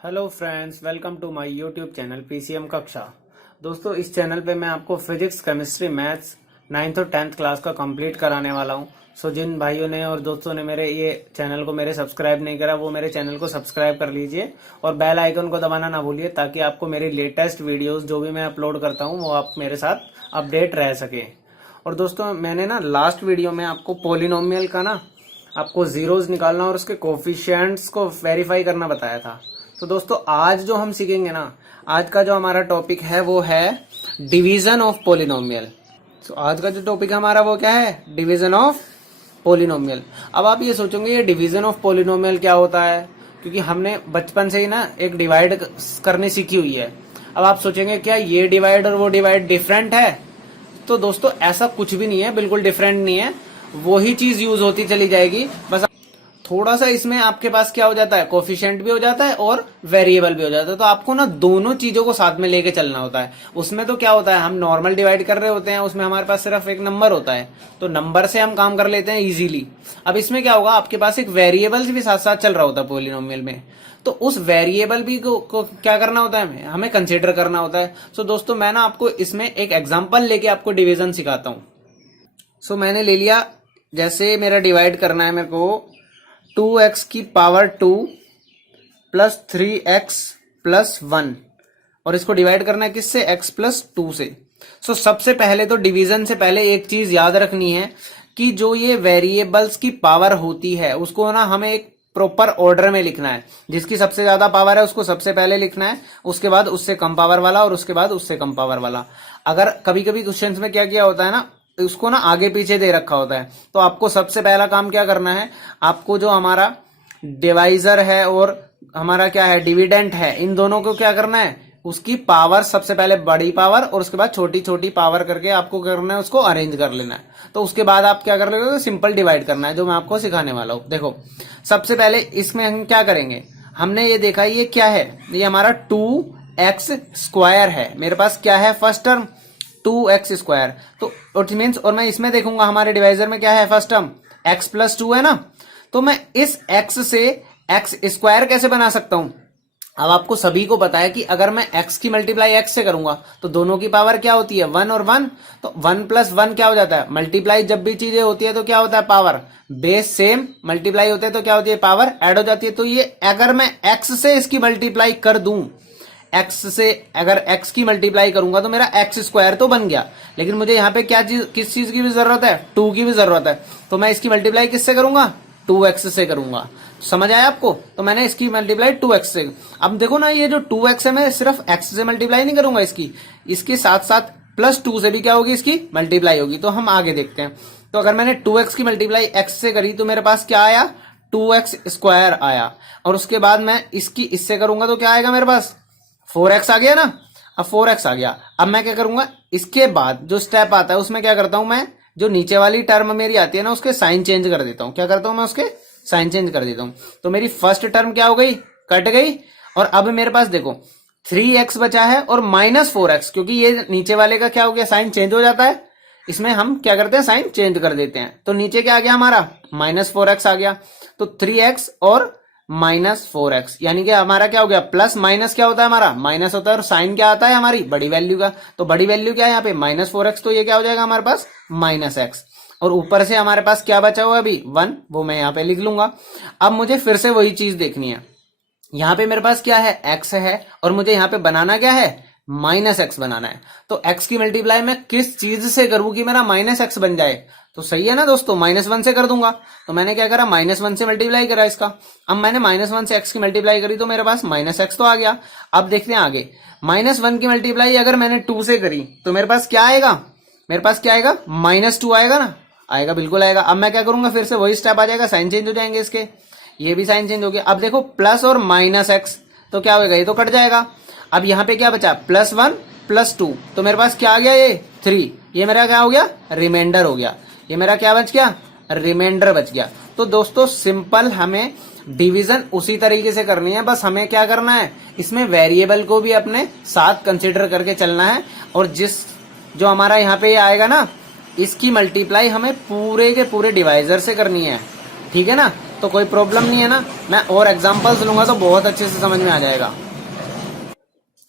Hello friends, welcome to my YouTube channel PCM कक्षा। दोस्तों, इस चैनल पे मैं आपको फिजिक्स, केमिस्ट्री, मैथ्स 9th और 10th क्लास का कंप्लीट कराने वाला हूँ। सो जिन भाइयों ने और दोस्तों ने मेरे ये चैनल को मेरे सब्सक्राइब नहीं करा, वो मेरे चैनल को सब्सक्राइब कर लीजिए और बेल आइकन को दबाना ना भूलिए, ताकि आपको मेरी लेटेस्ट वीडियोस जो भी मैं अपलोड करता हूँ वो आप मेरे साथ अपडेट रह सके। और दोस्तों, मैंने ना लास्ट वीडियो में आपको पोलिनोमियल का ना आपको जीरोज निकालना और उसके कोफिशिएंट्स को वेरीफाई करना बताया था। तो दोस्तों, आज जो हम सीखेंगे ना, आज का जो हमारा टॉपिक है वो है डिवीजन ऑफ पोलिनोमियल। तो आज का जो टॉपिक है हमारा वो क्या है? Division of polynomial. अब आप ये सोचोगे ये डिवीजन ऑफ पोलिनोमियल क्या होता है, क्योंकि हमने बचपन से ही ना एक डिवाइड करनी सीखी हुई है। अब आप सोचेंगे क्या ये डिवाइड और वो डिवाइड डिफरेंट है? तो दोस्तों, ऐसा कुछ भी नहीं है, बिल्कुल डिफरेंट नहीं है। वही चीज यूज होती चली जाएगी, बस थोड़ा सा इसमें आपके पास क्या हो जाता है, कोफिशिएंट भी हो जाता है और वेरिएबल भी हो जाता है। तो आपको ना दोनों चीजों को साथ में लेके चलना होता है। उसमें तो क्या होता है, हम नॉर्मल डिवाइड कर रहे होते हैं, उसमें हमारे पास सिर्फ एक नंबर होता है, तो नंबर से हम काम कर लेते हैं इजीली। अब इसमें क्या होगा, आपके पास एक वेरिएबल भी साथ साथ चल रहा होता है पोलिनोमियल में, तो उस वेरिएबल भी को क्या करना होता है, हमें कंसिडर करना होता है। सो दोस्तों, मैं ना आपको इसमें एक एग्जाम्पल लेके आपको डिविजन सिखाता हूँ। सो मैंने ले लिया, जैसे मेरा डिवाइड करना है मेरे को 2x की पावर 2 प्लस 3x प्लस 1, और इसको डिवाइड करना है किससे? x प्लस 2 से। सो सबसे पहले तो डिवीजन से पहले एक चीज याद रखनी है कि जो ये वेरिएबल्स की पावर होती है उसको ना हमें एक प्रॉपर ऑर्डर में लिखना है। जिसकी सबसे ज्यादा पावर है उसको सबसे पहले लिखना है, उसके बाद उससे कम पावर वाला, और उसके बाद उससे कम पावर वाला। अगर कभी कभी क्वेश्चंस में क्या किया होता है ना, उसको ना आगे पीछे दे रखा होता है, तो आपको सबसे पहला काम क्या करना है, आपको जो हमारा डिवाइजर है और हमारा क्या है डिविडेंट है, इन दोनों को क्या करना है, उसकी पावर सबसे पहले बड़ी पावर और उसके बाद छोटी छोटी पावर करके आपको करना है, उसको अरेंज कर लेना है। तो उसके बाद आप क्या कर लोगे, सिंपल डिवाइड करना है, जो मैं आपको सिखाने वाला हूं। देखो, सबसे पहले इसमें हम क्या करेंगे, हमने ये देखा ये क्या है, ये हमारा 2x स्क्वायर है। मेरे पास क्या है, फर्स्ट टर्म 2x स्क्वायर, तो इट मीन्स, और मैं इसमें देखूंगा हमारे डिवाइजर में क्या है, फर्स्ट टर्म x प्लस 2 है ना। तो मैं इस x से x स्क्वायर कैसे बना सकता हूं? अब आपको सभी को पता है कि अगर मैं x की मल्टीप्लाई x से करूंगा तो दोनों की पावर क्या होती है, 1 और 1, तो 1 प्लस 1 क्या हो जाता है, मल्टीप्लाई। जब भी चीजें होती है तो क्या होता है, पावर बेस सेम, मल्टीप्लाई होते हैं तो क्या होती है, पावर ऐड हो जाती है। तो ये अगर मैं x से इसकी मल्टीप्लाई कर दूं, x से अगर x की मल्टीप्लाई करूंगा तो मेरा x स्क्वायर तो बन गया, लेकिन मुझे यहाँ पे क्या चीज, किस चीज की भी जरूरत है, 2 की भी जरूरत है। तो मैं इसकी मल्टीप्लाई किससे करूंगा, 2x से करूंगा। समझ आया आपको? तो मैंने इसकी मल्टीप्लाई 2x से। अब देखो ना, ये जो 2x है, मैं सिर्फ x से मल्टीप्लाई नहीं करूंगा, इसकी साथ साथ प्लस 2 से भी क्या होगी, इसकी मल्टीप्लाई होगी। तो हम आगे देखते हैं। तो अगर मैंने 2x की मल्टीप्लाई x से करी तो मेरे पास क्या आया, 2x स्क्वायर आया, और उसके बाद मैं इसकी इससे करूंगा तो क्या आएगा मेरे पास, 4x आ गया ना। अब 4x आ गया, अब मैं क्या करूंगा, इसके बाद जो स्टेप आता है उसमें क्या करता हूं, मैं जो नीचे वाली टर्म मेरी आती है ना, उसके साइन चेंज कर देता हूं। क्या करता हूं मैं, उसके साइन चेंज कर देता हूं। तो मेरी फर्स्ट टर्म क्या हो गई, कट गई, और अब मेरे पास देखो 3x बचा है और माइनस 4x, क्योंकि ये नीचे वाले का क्या हो गया, साइन चेंज हो जाता है, इसमें हम क्या करते हैं, साइन चेंज कर देते हैं। तो नीचे क्या आ गया हमारा, माइनस 4x आ गया। तो 3x और माइनस 4x, यानी कि हमारा क्या हो गया, प्लस माइनस क्या होता है, हमारा माइनस होता है, और साइन क्या आता है हमारी बड़ी वैल्यू का। तो बड़ी वैल्यू क्या है यहाँ पे, माइनस 4x, तो ये क्या हो जाएगा हमारे पास, माइनस x। और ऊपर से हमारे पास क्या बचा हुआ अभी, 1, वो मैं यहाँ पे लिख लूंगा। अब मुझे फिर से वही चीज देखनी है, यहाँ पे मेरे पास क्या है, x है, और मुझे यहाँ पे बनाना क्या है, माइनस x बनाना है। तो x की मल्टीप्लाई मैं किस चीज से करूं कि मेरा माइनस x बन जाए, तो सही है ना दोस्तों, -1 से कर दूंगा। तो मैंने क्या करा, -1 से मल्टीप्लाई करा इसका। अब मैंने -1 से x की मल्टीप्लाई करी तो मेरे पास -x तो आ गया। अब देखते हैं आगे, -1 की मल्टीप्लाई अगर मैंने 2 से करी तो मेरे पास क्या आएगा, मेरे पास क्या आएगा, -2 आएगा ना, आएगा, बिल्कुल आएगा। अब मैं क्या करूंगा, फिर से वही स्टेप आ जाएगा, साइन चेंज हो जाएंगे इसके, ये भी साइन चेंज हो गया। अब देखो प्लस और माइनस x, तो क्या होगा, ये तो कट जाएगा। अब यहाँ पे क्या बचा, +1 +2, तो मेरे पास क्या आ गया, ये 3, ये मेरा क्या हो गया, रिमाइंडर हो गया। ये मेरा क्या बच गया, रिमाइंडर बच गया। तो दोस्तों, सिंपल हमें डिवीजन उसी तरीके से करनी है, बस हमें क्या करना है, इसमें वेरिएबल को भी अपने साथ कंसिडर करके चलना है। और जो हमारा यहाँ पे आएगा ना, इसकी मल्टीप्लाई हमें पूरे के पूरे डिवाइजर से करनी है, ठीक है ना। तो कोई प्रॉब्लम नहीं है ना, मैं और एग्जांपल्स लूंगा तो बहुत अच्छे से समझ में आ जाएगा।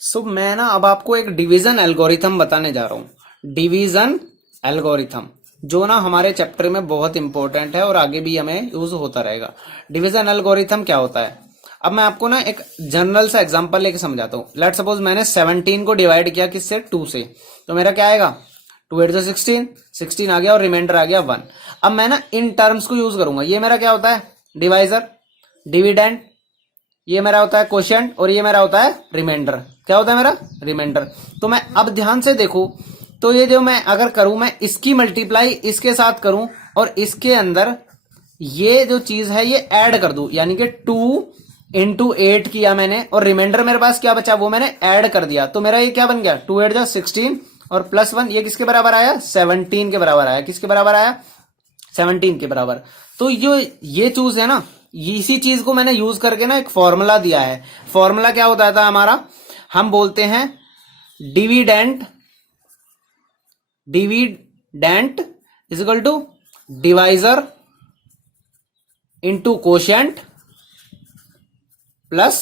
सो मैं ना अब आपको एक डिवीजन एल्गोरिथम बताने जा रहा हूँ। डिवीजन एल्गोरिथम जो ना हमारे चैप्टर में बहुत इंपॉर्टेंट है और आगे भी हमें यूज होता रहेगा। डिवीजन एल्गोरिथम क्या होता है, अब मैं आपको ना एक जनरल सा एग्जांपल लेके समझाता हूँ। लेट सपोज मैंने 17 को डिवाइड किया किससे, 2 से, तो मेरा क्या आएगा 2 8 16, 16 आ गया और रिमाइंडर आ गया 1। अब मैं ना इन टर्म्स को यूज करूंगा। ये मेरा क्या होता है, डिवाइजर, डिविडेंड, ये मेरा होता है क्वोशिएंट और ये मेरा होता है रिमाइंडर। क्या होता है मेरा, रिमाइंडर। तो मैं अब ध्यान से देखूं तो ये जो मैं अगर करूं, मैं इसकी मल्टीप्लाई इसके साथ करूं और इसके अंदर ये जो चीज है ये ऐड कर दूं, यानी कि 2 इंटू 8 किया मैंने और रिमाइंडर मेरे पास क्या बचा वो मैंने ऐड कर दिया। तो मेरा ये क्या बन गया 2 8 16 और प्लस 1, ये किसके बराबर आया 17 के बराबर आया। किसके बराबर आया 17 के बराबर। तो ये चूज है ना, इसी चीज को मैंने यूज करके ना एक फॉर्मूला दिया है। फॉर्मूला क्या होता था हमारा, हम बोलते हैं dividend is equal to divisor into quotient plus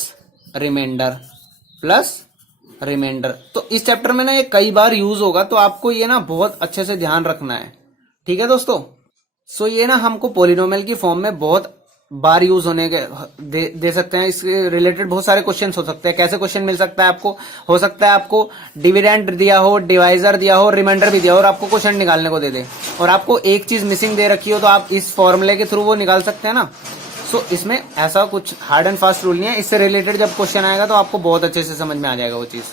remainder. तो इस चैप्टर में ना ये कई बार यूज होगा, तो आपको ये ना बहुत अच्छे से ध्यान रखना है। ठीक है दोस्तों। सो ये ना हमको पोलिनोमियल की फॉर्म में बहुत बार यूज होने के दे सकते हैं। इसके रिलेटेड बहुत सारे क्वेश्चन हो सकते हैं। कैसे क्वेश्चन मिल सकता है आपको, हो सकता है आपको डिविडेंड दिया हो, डिवाइजर दिया हो, रिमाइंडर भी दिया हो और आपको क्वेश्चन निकालने को दे दे और आपको एक चीज मिसिंग दे रखी हो, तो आप इस फॉर्मूले के थ्रू वो निकाल सकते हैं ना। सो इसमें ऐसा कुछ हार्ड एंड फास्ट रूल नहीं है। इससे रिलेटेड जब क्वेश्चन आएगा तो आपको बहुत अच्छे से समझ में आ जाएगा वो चीज।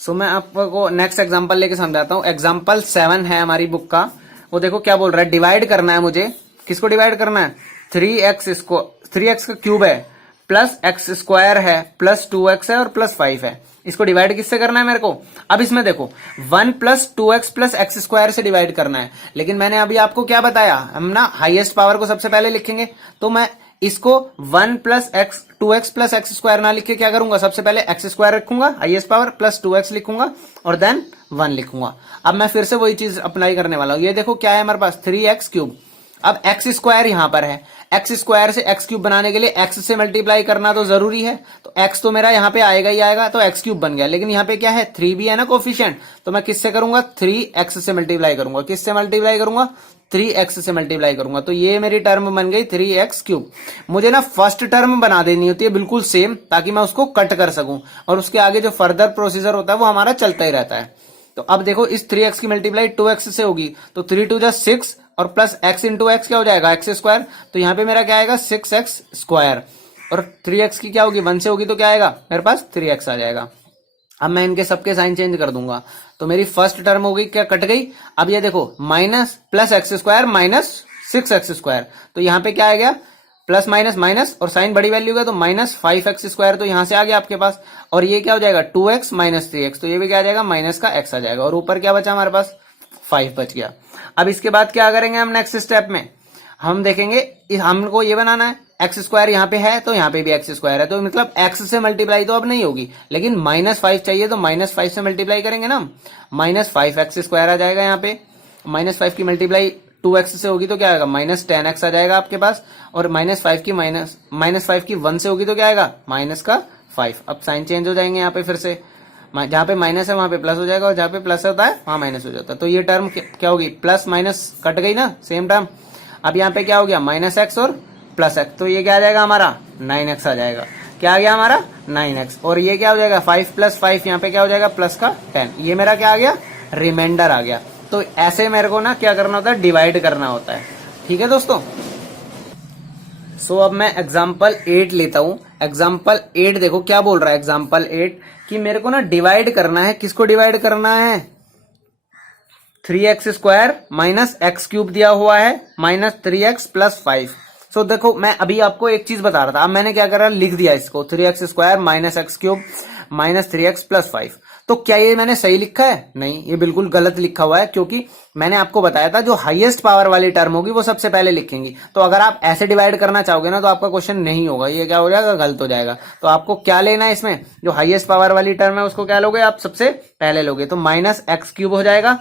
सो मैं आपको नेक्स्ट एग्जांपल लेके समझाता हूँ। एग्जांपल 7 है हमारी बुक का। वो देखो क्या बोल रहा है, डिवाइड करना है मुझे। किसको डिवाइड करना है, 3x का क्यूब है प्लस एक्स स्क्वायर है प्लस 2x है और प्लस 5 है। इसको डिवाइड किससे करना है मेरे को। अब इसमें देखो 1 plus 2x plus x square से डिवाइड करना है, लेकिन मैंने अभी आपको क्या बताया, हम ना हाईएस्ट पावर को सबसे पहले लिखेंगे। तो मैं इसको 1 plus x 2x plus x square ना लिख के क्या करूंगा, सबसे पहले एक्स स्क्वायर रखूंगा हाईएस्ट पावर प्लस 2x लिखूंगा और देन 1 लिखूंगा। अब मैं फिर से वही चीज अप्लाई करने वाला हूं। ये देखो क्या है हमारे पास 3x क्यूब। अब एक्स स्क्वायर यहां पर है, एक्स स्क्वायर से एक्स क्यूब बनाने के लिए एक्स से मल्टीप्लाई करना तो जरूरी है। तो एक्स तो मेरा यहाँ पे आएगा ही आएगा, तो एक्स क्यूब बन गया। लेकिन यहाँ पे क्या है 3 भी है ना कोफिशिएंट, तो मैं किससे करूंगा 3x से मल्टीप्लाई करूंगा। किससे मल्टीप्लाई करूंगा 3x से मल्टीप्लाई करूंगा। तो ये मेरी टर्म बन गई 3x क्यूब। मुझे ना फर्स्ट टर्म बना देनी होती है बिल्कुल सेम, ताकि मैं उसको कट कर सकूं और उसके आगे जो फर्दर प्रोसीजर होता है वो हमारा चलता ही रहता है। तो अब देखो इस 3x की मल्टीप्लाई 2x से होगी, तो 3 2 6 और प्लस x इंटू एक्स क्या हो जाएगा एक्स स्क्वायर। तो यहाँ पे मेरा क्या आएगा 6x स्क्वायर और 3x की क्या होगी 1 से होगी, तो क्या आएगा मेरे पास 3x आ जाएगा। अब मैं इनके सबके साइन चेंज कर दूंगा, तो मेरी फर्स्ट टर्म हो गई क्या कट गई। अब ये देखो minus plus x square minus 6x square, तो यहाँ पे क्या आ गया प्लस माइनस माइनस और साइन बड़ी वैल्यू है तो माइनस 5x स्क्वायर, तो यहां से आ गया आपके पास। और ये क्या हो जाएगा 2x माइनस 3x, तो ये भी क्या आ जाएगा माइनस का x आ जाएगा और ऊपर क्या बचा हमारे पास 5 बच गया। अब इसके बाद क्या करेंगे हम नेक्स्ट स्टेप में, हम देखेंगे हमको ये बनाना है एक्स स्क्वायर यहाँ पे है तो यहाँ पे भी एक्स स्क्वायर है, तो मतलब एक्स से मल्टीप्लाई तो अब नहीं होगी, लेकिन -5 चाहिए तो -5 से मल्टीप्लाई करेंगे ना, -5x स्क्वायर आ जाएगा यहाँ पे। -5 की मल्टीप्लाई 2x से होगी तो क्या आएगा -10x आ जाएगा आपके पास, और -5 की -5 की 1 से होगी तो क्या आएगा -5। अब साइन चेंज हो जाएंगे यहाँ पे फिर से, जहां पे माइनस है वहां पे प्लस हो जाएगा और जहां पे प्लस होता है वहां माइनस हो जाता है। तो ये टर्म क्या होगी प्लस माइनस कट गई ना सेम टर्म। अब यहाँ पे क्या हो गया -x और +x, तो ये क्या आ जाएगा हमारा 9x आ जाएगा। क्या आ गया हमारा 9x, और ये क्या हो जाएगा 5 + 5 यहाँ पे क्या हो जाएगा प्लस का 10, ये मेरा क्या आ गया रिमाइंडर आ गया। तो ऐसे मेरे को ना क्या करना होता है डिवाइड करना होता है। ठीक है दोस्तों। सो अब मैं एग्जाम्पल 8 लेता हूं। एग्जाम्पल 8 देखो क्या बोल रहा है एग्जाम्पल 8 कि मेरे को ना डिवाइड करना है, किसको डिवाइड करना है 3x square minus x cube दिया हुआ है माइनस 3x + 5। सो देखो मैं अभी आपको एक चीज बता रहा था, अब मैंने क्या करा लिख दिया इसको 3x square minus x cube minus 3x + 5। तो क्या ये मैंने सही लिखा है? नहीं, ये बिल्कुल गलत लिखा हुआ है, क्योंकि मैंने आपको बताया था जो हाईएस्ट पावर वाली टर्म होगी वो सबसे पहले लिखेंगी। तो अगर आप ऐसे डिवाइड करना चाहोगे ना तो आपका क्वेश्चन नहीं होगा, ये क्या हो जाएगा गलत हो जाएगा। तो आपको क्या लेना है इसमें, जो हाईएस्ट पावर वाली टर्म है उसको क्या लोगे आप सबसे पहले लोगे, तो -x³ हो जाएगा।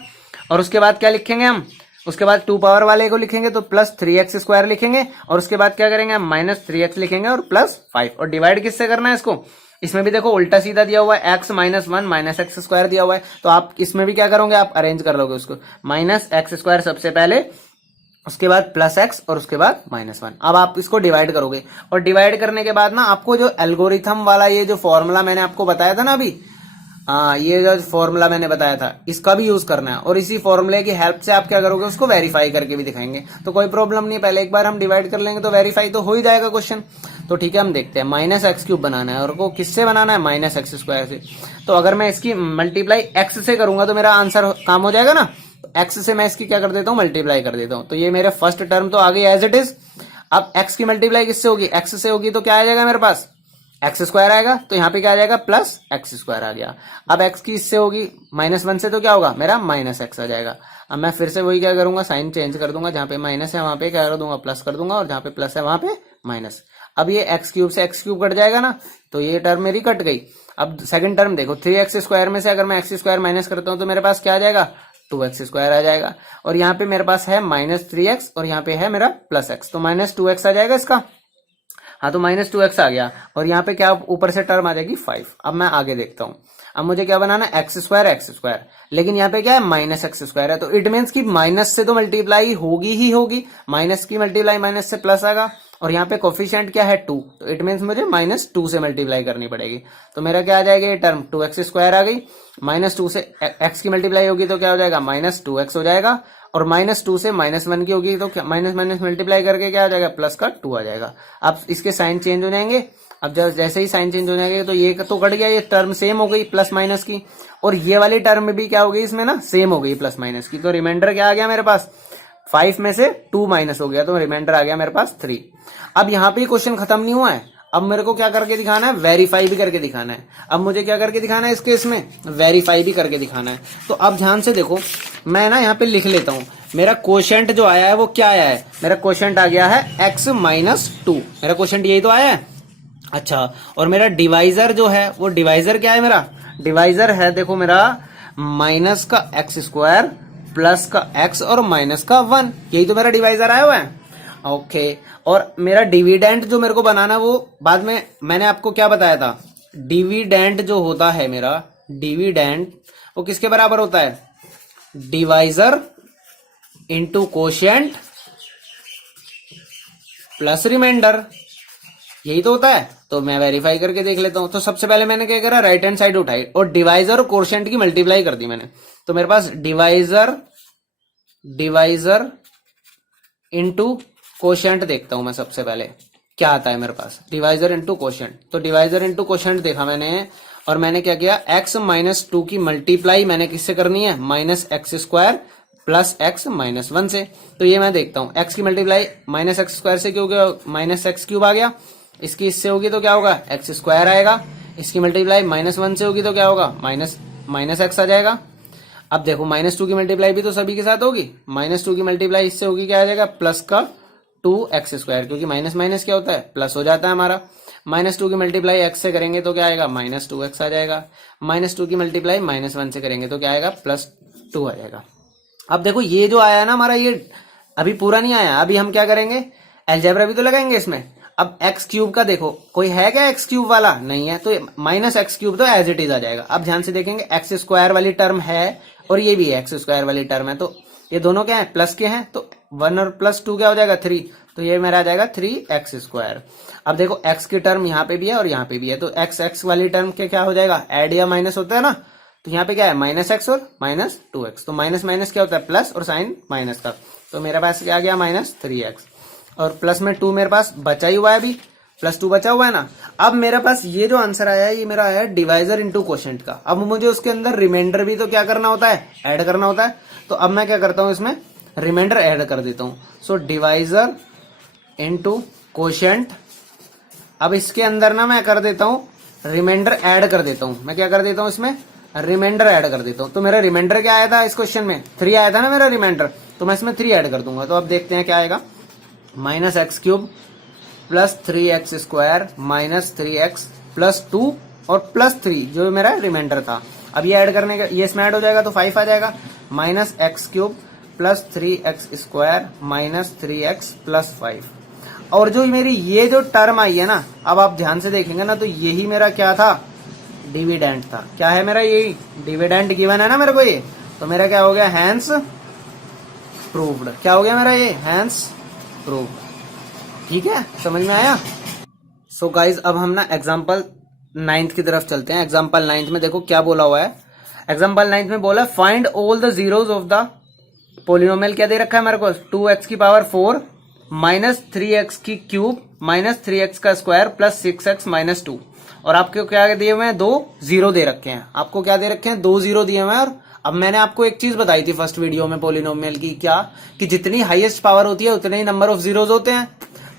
और उसके बाद क्या लिखेंगे हम उसके बाद 2 पावर वाले को लिखेंगे तो प्लस 3x² लिखेंगे, और उसके बाद क्या करेंगे हम माइनस 3x लिखेंगे और प्लस 5, और डिवाइड किससे करना है इसको, इसमें भी देखो उल्टा सीधा दिया हुआ है, x माइनस 1 माइनस x² दिया हुआ है, तो आप इसमें भी क्या करोगे, आप अरेंज कर लोगे उसको, माइनस x² सबसे पहले, उसके बाद प्लस x और उसके बाद -1। अब आप इसको डिवाइड करोगे, और डिवाइड करने के बाद ना आपको जो एल्गोरिथम वाला ये जो फॉर्मूला मैंने आपको बताया था ना अभी, ये जो फॉर्मूला मैंने बताया था इसका भी यूज करना है, और इसी फॉर्मूले की हेल्प से आप क्या करोगे, उसको वेरीफाई करके भी दिखाएंगे, तो कोई प्रॉब्लम नहीं, पहले एक बार हम डिवाइड कर लेंगे तो वेरीफाई तो हो ही जाएगा क्वेश्चन। तो ठीक है, हम देखते हैं, -x³ बनाना है और को किससे बनाना है, -x² से। तो अगर मैं इसकी मल्टीप्लाई x से करूंगा तो मेरा आंसर काम हो जाएगा ना, x से मैं इसकी क्या कर देता हूँ, मल्टीप्लाई कर देता हूँ, तो ये मेरे फर्स्ट टर्म तो आ गई एज इट इज। अब x की मल्टीप्लाई किससे होगी, x से होगी, तो क्या आ जाएगा मेरे पास, x² आएगा, तो यहाँ पे क्या आ जाएगा, प्लस x² आ गया। अब x की इससे होगी -1 से, तो क्या होगा मेरा -x आ जाएगा। अब मैं फिर से वही क्या करूंगा, साइन चेंज कर दूंगा, जहां पे माइनस है वहां पे क्या कर दूंगा, प्लस कर दूंगा, और जहां पे प्लस है वहां पे माइनस। अब ये x³ से x³ कट जाएगा ना, तो ये टर्म मेरी कट गई। अब सेकंड टर्म देखो, 3x² में से अगर मैं x² माइनस करता हूँ तो मेरे पास क्या आ जाएगा, 2x² आ जाएगा, और यहाँ पे मेरे पास है -3x और यहाँ पे है मेरा +x, तो -2x आ जाएगा इसका। हाँ, तो -2x आ गया, और यहाँ पे क्या ऊपर से टर्म आ जाएगी 5। अब मैं आगे देखता हूँ, अब मुझे क्या बनाना है, x², लेकिन यहाँ पे क्या है, -x² है, तो इट मीन्स की माइनस से तो मल्टीप्लाई होगी ही होगी, माइनस की मल्टीप्लाई माइनस से प्लस आएगा, और यहाँ पे कोफिशिएंट क्या है 2, तो इट मीन्स मुझे -2 से मल्टीप्लाई करनी पड़ेगी, तो मेरा क्या आ जाएगा, ये टर्म 2x² आ गई, -2 से x की मल्टीप्लाई होगी तो क्या हो जाएगा, -2x हो जाएगा, और -2 से -1 की होगी तो माइनस माइनस मल्टीप्लाई करके क्या आ जाएगा, प्लस का 2 आ जाएगा। अब इसके साइन चेंज हो जाएंगे, अब जब जैसे ही साइन चेंज हो जाएंगे तो ये तो कट गया, ये टर्म सेम हो गई प्लस माइनस की, और ये वाली टर्म भी क्या हो गई इसमें ना, सेम हो गई प्लस माइनस की, तो रिमाइंडर क्या आ गया मेरे पास, 5 में से 2 माइनस हो गया, तो रिमाइंडर आ गया मेरे पास 3। अब यहाँ पे क्वेश्चन खत्म नहीं हुआ है, अब मेरे को क्या करके दिखाना है, वेरीफाई भी करके दिखाना है। अब मुझे क्या करके दिखाना है, इस केस में वेरीफाई भी करके दिखाना है। तो अब ध्यान से देखो, मैं ना यहाँ पे लिख लेता हूँ, मेरा क्वोशंट जो आया है वो क्या आया है, मेरा क्वोशंट आ गया है x-2, मेरा क्वोशंट यही तो आया है। अच्छा, और मेरा डिवाइजर जो है वो डिवाइजर क्या है, मेरा डिवाइजर है देखो मेरा माइनस का x² प्लस का x और माइनस का 1, यही तो मेरा डिवाइजर आया हुआ है। ओके, और मेरा डिविडेंड जो मेरे को बनाना वो बाद में मैंने आपको क्या बताया था, डिविडेंड जो होता है मेरा, डिविडेंड वो किसके बराबर होता है, divisor into quotient plus remainder, यही तो होता है। तो मैं वेरीफाई करके देख लेता हूं। तो सबसे पहले मैंने क्या करा, राइट हैंड साइड उठाई और डिवाइजर और कोशेंट की मल्टीप्लाई कर दी मैंने, तो मेरे पास डिवाइजर इंटू कोशेंट देखता हूं मैं सबसे पहले क्या आता है मेरे पास, डिवाइजर इंटू कोशेंट। तो डिवाइजर इंटू कोशेंट देखा मैंने, और मैंने क्या किया, x-2 की मल्टीप्लाई मैंने किससे करनी है, -x² प्लस x -1 से। तो ये मैं देखता हूं, x की मल्टीप्लाई -x² से क्यों गया, -x³ आ गया, इसकी इससे होगी तो क्या होगा, x² आएगा, इसकी मल्टीप्लाई -1 से होगी तो क्या होगा, -x आ जाएगा। अब देखो -2 की मल्टीप्लाई भी तो सभी के साथ होगी, -2 की मल्टीप्लाई इससे होगी क्या आ जाएगा, प्लस का 2x², क्योंकि माइनस माइनस क्या होता है, प्लस हो जाता है हमारा। -2 की मल्टीप्लाई x से करेंगे तो क्या आएगा, -2x आ जाएगा। -2 की मल्टीप्लाई -1 से करेंगे तो क्या आएगा, +2 आ जाएगा। अब देखो ये जो आया ना हमारा, ये अभी पूरा नहीं आया, अभी हम क्या करेंगे, अलजेब्रा भी तो लगाएंगे इसमें। अब x³ का देखो, कोई है क्या x³ वाला, नहीं है, तो -x³ तो एज इट इज आ जाएगा। अब ध्यान से देखेंगे, x² वाली टर्म है और ये भी x² वाली टर्म है, तो ये दोनों क्या है, प्लस के हैं, तो 1 और +2 क्या हो जाएगा, 3, तो ये मेरा आ जाएगा 3x²। अब देखो x की टर्म यहाँ पे भी है और यहाँ पे भी है, तो x वाली टर्म के क्या हो जाएगा, ऐड या माइनस होता है ना, तो यहाँ पे क्या है, -x और -2x, तो माइनस माइनस क्या होता है, प्लस, और साइन माइनस का, तो मेरे पास क्या आ गया, -3x, और प्लस में 2 मेरे पास बचा ही हुआ है, अभी +2 बचा हुआ है ना। अब मेरे पास ये जो आंसर आया है, ये मेरा आया है डिवाइजर इंटू कोशेंट का। अब मुझे उसके अंदर रिमाइंडर भी तो क्या करना होता है, ऐड करना होता है, तो अब मैं क्या करता हूं, इसमें रिमाइंडर ऐड कर देता हूं। सो डिवाइजर इंटू कोशेंट, अब इसके अंदर ना मैं कर देता हूं रिमाइंडर ऐड कर देता हूं, मैं क्या कर देता हूं, इसमें रिमाइंडर ऐड कर देता हूं। तो मेरा रिमाइंडर क्या आया था इस क्वेश्चन में, 3 आया था ना मेरा रिमाइंडर, तो मैं इसमें 3 ऐड कर दूंगा। तो अब देखते हैं क्या आएगा, -x³ plus 3x² minus 3x plus 2 और +3 जो मेरा रिमाइंडर था। अब ये ऐड करने का, ये इसमें ऐड हो जाएगा तो 5 आ जाएगा, -x³ plus 3x² minus 3x plus 5। और जो मेरी ये जो टर्म आई है ना, अब आप ध्यान से देखेंगे ना तो यही मेरा क्या था, डिविडेंड था। क्या है मेरा, यही डिविडेंड गिवन है ना मेरे को ये, तो मेरा क्या हो गया, हैंस प्रूव्ड। क्या हो गया मेरा ये, हैंस प्रूव्ड। ठीक है, समझ में आया। सो गाइज अब हम ना एग्जाम्पल 9th की तरफ चलते हैं। एग्जाम्पल 9th में देखो क्या बोला हुआ है। एग्जाम्पल 9th में बोला find all the zeros of the polynomial. क्या दे रखा है मेरे को, 2x की पावर 4 माइनस 3x की क्यूब माइनस 3x का स्क्वायर प्लस 6x माइनस 2। और आपको क्या दिए हुए हैं, 2 जीरो दे रखे हैं। आपको क्या दे रखे हैं, 2 जीरो दिए हुए हैं। और अब मैंने आपको एक चीज बताई थी फर्स्ट वीडियो में पोलिनोमियल की, क्या कि जितनी हाईएस्ट पावर होती है उतने ही नंबर ऑफ जीरोज होते हैं।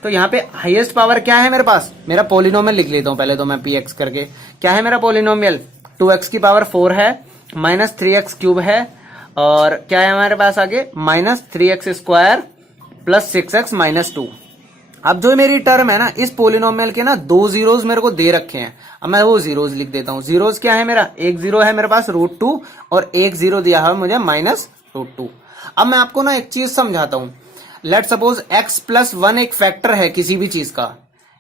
तो यहाँ पे हाईएस्ट पावर क्या है मेरे पास, मेरा पोलिनोमियल लिख लेता हूं पहले तो मैं px करके। क्या है मेरा पोलिनोमियल, 2x की पावर 4 है माइनस 3x क्यूब है और क्या है हमारे पास आगे, minus 3x square plus 6x minus 2। अब जो मेरी टर्म है ना, इस पोलिनोमियल के ना 2 जीरोज मेरे को दे रखे हैं। अब मैं वो जीरोज लिख देता हूं। जीरोज क्या है मेरा, एक जीरो है मेरे पास √2 और एक जीरो दिया है मुझे माइनस √2। अब मैं आपको ना एक चीज समझाता हूं। लेट सपोज x प्लस 1 एक फैक्टर है किसी भी चीज का।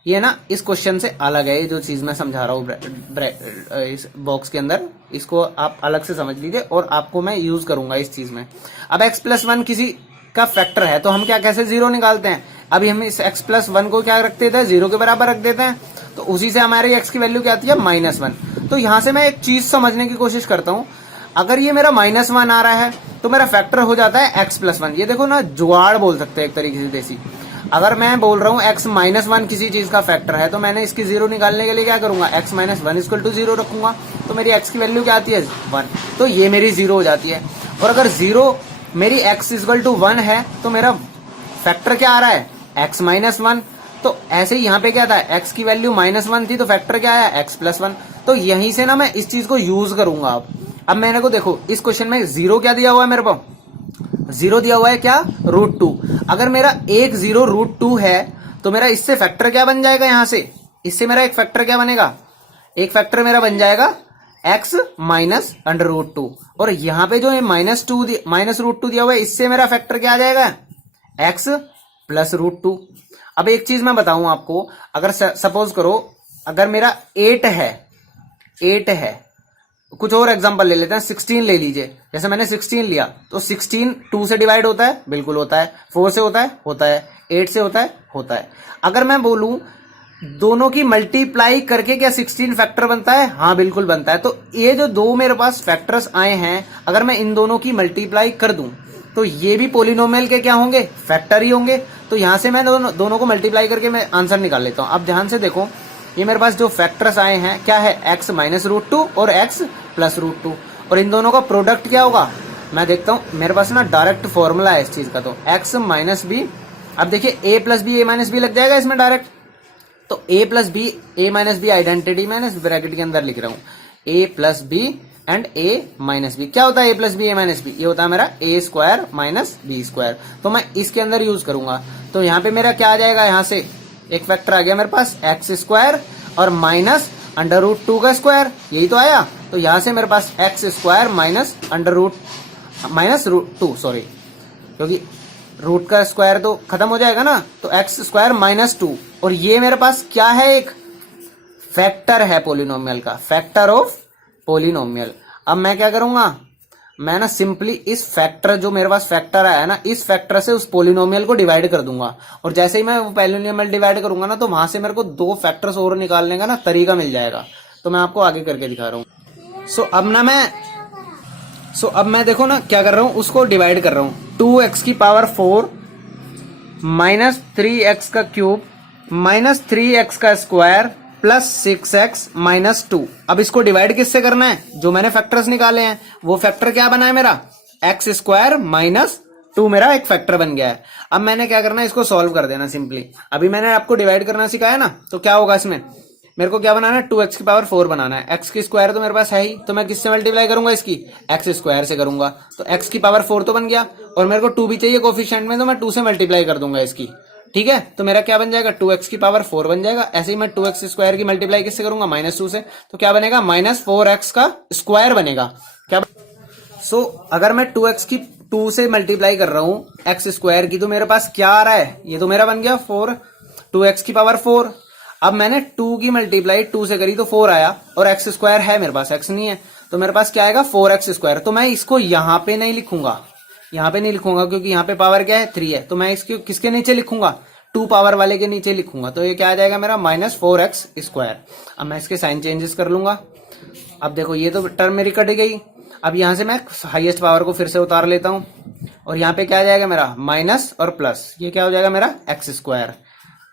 ये ना इस क्वेश्चन से अलग है, ये जो चीज मैं समझा रहा हूँ इस बॉक्स के अंदर, इसको आप अलग से समझ लीजिए और आपको मैं यूज करूंगा इस चीज में। अब x प्लस 1 किसी का फैक्टर है तो हम क्या कैसे जीरो निकालते हैं, अभी हम इस x प्लस 1 को क्या रख देते हैं, जीरो के बराबर रख देते हैं। तो उसी से हमारी x की वैल्यू क्या आती है, -1। तो यहां से मैं एक चीज समझने की कोशिश करता हूं। अगर ये मेरा -1 आ रहा है तो मेरा फैक्टर हो जाता है x प्लस 1। ये देखो ना, जुगाड़ बोल सकते हैं एक तरीके से देसी। अगर मैं बोल रहा हूँ x -1 किसी चीज का फैक्टर है तो मैंने इसकी जीरो निकालने के लिए क्या करूंगा, x -1 इक्वल टू 0 रखूंगा। तो मेरी x की वैल्यू क्या आती है, 1। तो ये मेरी जीरो हो जाती है। और अगर जीरो मेरी x इक्वल टू 1 है तो मेरा फैक्टर क्या आ रहा है, x -1। तो ऐसे ही यहाँ पे क्या था, x की वैल्यू -1 थी तो फैक्टर क्या आया, x प्लस 1। तो यहीं से ना मैं इस चीज को यूज करूंगा। अब मैंने को देखो इस क्वेश्चन में जीरो क्या दिया हुआ है मेरे को, जीरो दिया हुआ है क्या, √2। अगर मेरा एक जीरो √2 है तो मेरा इससे फैक्टर क्या बन जाएगा, यहां से इससे मेरा एक फैक्टर क्या बनेगा, एक फैक्टर मेरा बन जाएगा x माइनस √2। और यहां पे जो है माइनस √2 दिया हुआ है, इससे मेरा फैक्टर क्या आ जाएगा, x प्लस √2। अब एक चीज मैं बताऊं आपको, अगर सपोज करो अगर मेरा 8 है, कुछ और एग्जांपल ले लेते हैं, 16 ले लीजिए। जैसे मैंने 16 लिया तो 16 2 से डिवाइड होता है, बिल्कुल होता है। 4 से होता है 8 से होता है। अगर मैं बोलूं दोनों की मल्टीप्लाई करके क्या 16 फैक्टर बनता है, हाँ बिल्कुल बनता है। तो ये जो दो मेरे पास फैक्टर्स आए हैं, अगर मैं इन दोनों की मल्टीप्लाई कर दूं तो ये भी पोलिनोमियल के क्या होंगे, फैक्टर ही होंगे। तो यहां से मैं दोनों को मल्टीप्लाई करके मैं आंसर निकाल लेता हूं। अब ध्यान से देखो, ये मेरे पास जो फैक्टर्स आए हैं क्या है, x माइनस √2 और x प्लस √2। और इन दोनों का प्रोडक्ट क्या होगा, मैं देखता हूं। मेरे पास ना डायरेक्ट फॉर्मूला है इस चीज का, तो x माइनस बी। अब देखिए a plus B, a minus B लग जाएगा इसमें डायरेक्ट। तो a plus B, a minus B identity मैंने ब्रैकेट के अंदर लिख रहा हूं, a plus B and a minus B. क्या होता है a plus B, a minus B, ये होता है मेरा a square minus B square. तो मैं इसके अंदर यूज करूंगा। तो यहाँ पे मेरा क्या आ जाएगा, यहाँ से एक फैक्टर आ गया मेरे पास x स्क्वायर और माइनस √2 का स्क्वायर, यही तो आया। तो यहां से मेरे पास x स्क्वायर माइनस √2 सॉरी, क्योंकि रूट का स्क्वायर तो खत्म हो जाएगा ना, तो x स्क्वायर -2। और ये मेरे पास क्या है, एक फैक्टर है पोलिनोमियल का, फैक्टर ऑफ पोलिनोमियल। अब मैं क्या करूंगा, मैं ना सिंपली इस फैक्टर, जो मेरे पास फैक्टर आया ना, इस फैक्टर से उस पोलिनोमियल को डिवाइड कर दूंगा। और जैसे ही मैं वो पोलिनोमियल डिवाइड करूंगा ना, तो वहां से मेरे को 2 फैक्टर्स और निकालने का ना तरीका मिल जाएगा। तो मैं आपको आगे करके दिखा रहा हूँ। अब मैं देखो ना क्या कर रहा हूँ, उसको डिवाइड कर रहा हूँ। 2x की पावर 4 माइनस 3x का क्यूब माइनस 3x का स्क्वायर प्लस 6x माइनस 2। अब इसको डिवाइड किससे करना है, जो मैंने फैक्टर्स निकाले हैं वो फैक्टर क्या बना है मेरा, x स्क्वायर माइनस 2 मेरा एक फैक्टर बन गया है। अब मैंने क्या करना है, इसको सॉल्व कर देना सिंपली। अभी मैंने आपको डिवाइड करना सिखाया ना, तो क्या होगा इसमें, मेरे को क्या बनाना है, 2x की पावर 4 बनाना है। x की स्क्वायर तो मेरे पास है ही, तो मैं किससे मल्टीप्लाई करूंगा, इसकी x स्क्वायर से करूंगा। तो x की पावर 4 तो बन गया, और मेरे को 2 भी चाहिए कोफिशिएंट में, तो मैं 2 से मल्टीप्लाई कर दूंगा इसकी। ठीक है, तो मेरा क्या बन जाएगा, 2x की पावर 4 बन जाएगा। ऐसे ही मैं 2x स्क्वायर की मल्टीप्लाई किससे करूंगा, -2 से। तो क्या बनेगा, -4x का स्क्वायर बनेगा। क्या सो अगर मैं 2x की 2 से मल्टीप्लाई कर रहा हूँ एक्स स्क्वायर की, तो मेरे पास क्या आ रहा है, ये तो मेरा बन गया 4, 2x की पावर 4। अब मैंने 2 की मल्टीप्लाई 2 से करी तो 4 आया, और एक्स स्क्वायर है मेरे पास, एक्स नहीं है, तो मेरे पास क्या आएगा 4x स्क्वायर। तो मैं इसको यहाँ पे नहीं लिखूंगा, यहाँ पे नहीं लिखूंगा, क्योंकि यहाँ पे पावर क्या है 3 है, तो मैं इसको किसके नीचे लिखूंगा, 2 पावर वाले के नीचे लिखूंगा। तो ये क्या आ जाएगा मेरा -4x स्क्वायर। अब मैं इसके साइन चेंजेस कर लूंगा। अब देखो ये तो टर्म मेरी कट गई। अब यहां से मैं हाईएस्ट पावर को फिर से उतार लेता हूं, और यहाँ पे क्या आ जाएगा मेरा माइनस और प्लस, ये क्या हो जाएगा मेरा एक्स स्क्वायर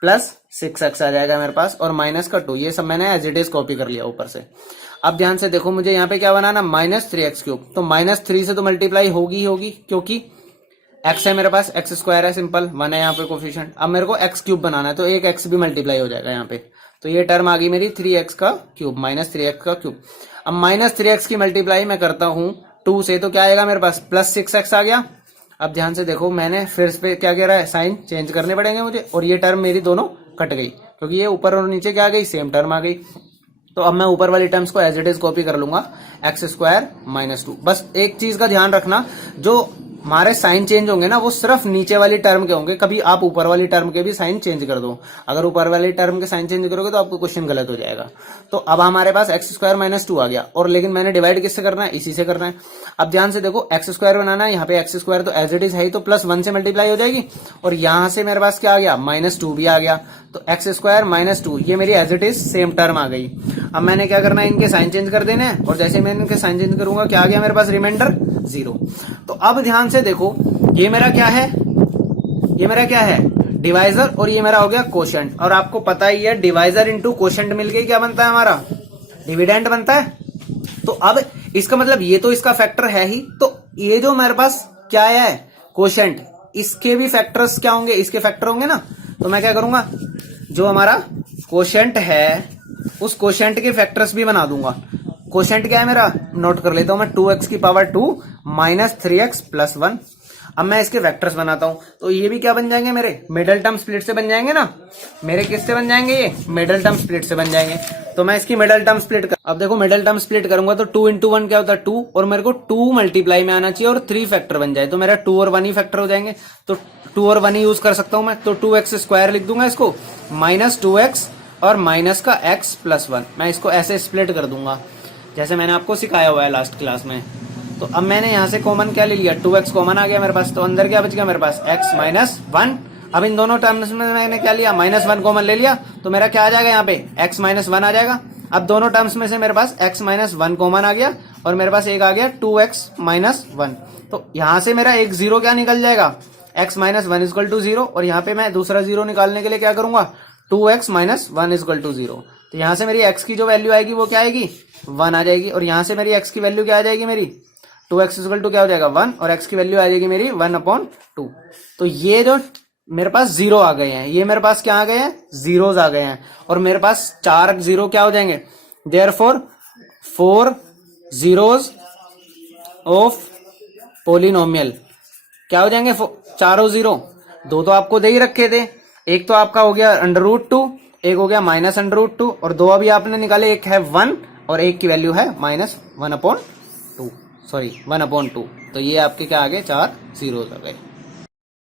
प्लस 6x आ जाएगा मेरे पास, और माइनस का 2। ये सब मैंने एज इट इज कॉपी कर लिया ऊपर से। अब ध्यान से देखो, मुझे यहाँ पे क्या बनाना, -3x3, तो -3 से तो मल्टीप्लाई होगी क्योंकि x है मेरे पास, x स्क्वायर है, सिंपल 1 है यहाँ पे कोफिशिएंट। अब मेरे को x³ बनाना है, तो एक x भी मल्टीप्लाई हो जाएगा यहाँ पे, तो ये टर्म आ गई मेरी 3x का क्यूब, -3x का क्यूब। अब -3x की मल्टीप्लाई मैं करता हूँ 2 से, तो क्या आएगा मेरे पास +6x आ गया। अब ध्यान से देखो, मैंने फिर पे क्या कह रहा है, साइन चेंज करने पड़ेंगे मुझे, और ये टर्म मेरी दोनों कट गई, क्योंकि ये ऊपर और नीचे क्या आ गई, सेम टर्म आ गई। तो अब मैं ऊपर वाली टर्म्स को एज इट इज कॉपी कर लूंगा, x² -2। बस एक चीज का ध्यान रखना, जो हमारे साइन चेंज होंगे ना, वो सिर्फ नीचे वाली टर्म के होंगे, कभी आप ऊपर वाली टर्म के भी साइन चेंज कर दो। अगर ऊपर वाली टर्म के साइन चेंज करोगे तो आपको क्वेश्चन गलत हो जाएगा। तो अब हमारे पास x² -2 आ गया, और लेकिन मैंने डिवाइड किससे करना है, इसी से करना है। अब ध्यान से देखो, x² बनाना है, यहाँ पे x² तो एज इट इज है ही, तो +1 से मल्टीप्लाई हो जाएगी, और यहां से मेरे पास क्या आ गया, -2 भी आ गया, तो x² -2 ये मेरी as it is same term आ गई। अब मैंने क्या करना है, इनके साइन चेंज कर देने हैं, और जैसे मैं इनके साइन चेंज करूंगा, क्या आ गया मेरे पास, रिमाइंडर 0। तो अब ध्यान से देखो, ये मेरा क्या है, ये मेरा क्या है, डिवाइजर, और ये मेरा हो गया कोशेंट। और आपको पता ही है, डिवाइजर इंटू कोशेंट मिलके क्या बनता है हमारा, डिविडेंड बनता है। तो अब इसका मतलब ये तो इसका फैक्टर है ही, तो ये जो मेरे पास क्या है कोशेंट, इसके भी फैक्टर्स क्या होंगे, इसके फैक्टर होंगे ना। तो मैं क्या करूंगा, जो हमारा कोशेंट है उस कोशेंट के फैक्टर्स भी बना दूंगा। कोशेंट क्या है मेरा, नोट कर लेता हूं मैं, 2x की पावर 2 -3x + 1। अब मैं इसके वेक्टर्स बनाता हूं, तो ये भी क्या बन जाएंगे मेरे, मिडल टर्म स्प्लिट से बन जाएंगे ना। मेरे किससे बन जाएंगे, ये मिडल टर्म स्प्लिट से बन जाएंगे। तो मैं इसकी मिडल टर्म स्प्लिट कर, अब देखो मिडल टर्म स्प्लिट करूंगा तो 2 × 1 क्या होता है 2, और मेरे को 2 मल्टीप्लाई में आना चाहिए और 3 फैक्टर बन जाए, तो मेरा 2 और 1 ही फैक्टर हो जाएंगे। तो 2 और 1 ही यूज कर सकता हूं मैं, तो 2x² लिख दूंगा इसको, -2x और माइनस का x + 1। मैं इसको ऐसे स्प्लिट कर दूंगा जैसे मैंने आपको सिखाया हुआ है लास्ट क्लास में। तो अब मैंने यहाँ से कॉमन क्या ले लिया, 2x कॉमन आ गया मेरे पास, तो अंदर क्या बच गया मेरे पास, x - 1। अब इन दोनों टर्म्स में मैंने क्या लिया, -1 कॉमन ले लिया, तो मेरा क्या आ जाएगा यहाँ पे, x - 1 आ जाएगा। अब दोनों टर्म्स में से मेरे पास x - 1 कॉमन आ गया, और मेरे पास एक आ गया 2x - 1। तो यहाँ से मेरा एक 0 क्या निकल जाएगा, x - 1 = 0, और यहाँ पे मैं दूसरा 0 निकालने के लिए क्या करूंगा, 2x - 1 = 0। तो यहाँ से मेरी x की जो वैल्यू आएगी वो क्या आएगी, 1 आ जाएगी, और यहाँ से मेरी x की वैल्यू क्या आ जाएगी मेरी, 2x = क्या हो जाएगा 1, और x की वैल्यू आ जाएगी मेरी 1/2। तो ये जो मेरे पास 0 आ गए हैं, ये मेरे पास क्या आ गए हैं, जीरोस आ गए हैं, और मेरे पास 4 0 क्या हो जाएंगे, देयरफॉर 4 zeros ऑफ पोलिनोमियल क्या हो जाएंगे, चारों 0। 2 तो आपको दे ही रखे थे, एक तो आपका हो गया √2, एक हो गया -√2, और 2 अभी आपने निकाले, एक है 1 और एक की वैल्यू है -1/2, सॉरी 1/2। तो ये आपके क्या आ गए, 4 zeros आ गए।